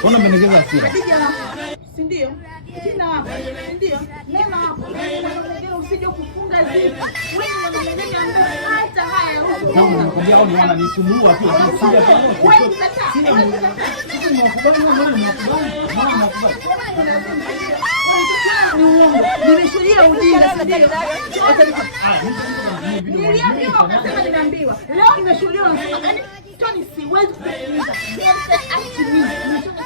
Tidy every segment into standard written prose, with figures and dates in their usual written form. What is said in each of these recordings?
Mbona mmenegeza hasira? Si ndio? Sina hapa. Ndio. Neno hapo. Usije kufunga zipo. Wewe unanenea hata haya. Nakwambia hao ni wananisumbua tu lakini sija kwa. Wewe unataka. Sisi tunakubali na wewe unakubali. Mama unakubali. Ni uongo. Nimeshuhudia ujinga ndio. Niliambiwa akasema nimeambiwa. Leo nimeshuhudia unasema yani Tony siwezi kusikiliza. Achi mimi. Unataka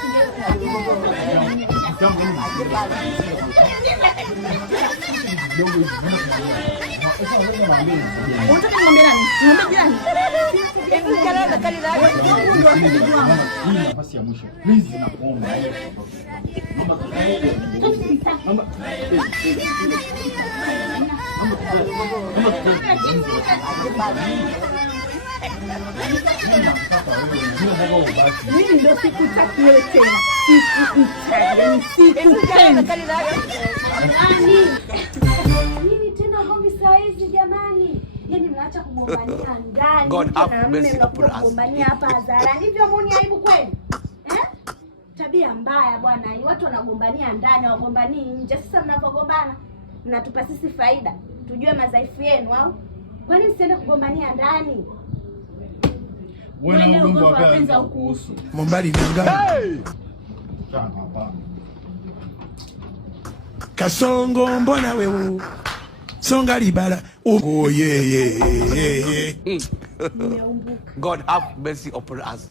nimwambie nani? Nimwambie jirani. Hebu kalala kalala. Hii nafasi ya mwisho. Please nakuomba. Mimi ndio sikutaki wewe tena. Sikutaki. Nini tena ngombe saa hizi jamani? Yaani mnaacha kugombania ndani. God have mercy upon us. Kugombania hapa hadharani. Hivyo muone aibu kweli? Tabia mbaya bwana. Watu wanagombania ndani, wagombanii nje. Sasa mnapogombana mnatupa sisi faida. Tujue madhaifu yenu au? Kwani msiende kugombania ndani? Wewe na ugomvi wa penzi kuhusu. Mombali nanga. Kasongo mbona wewe? Songa libala. Oh yeah. God have mercy upon us.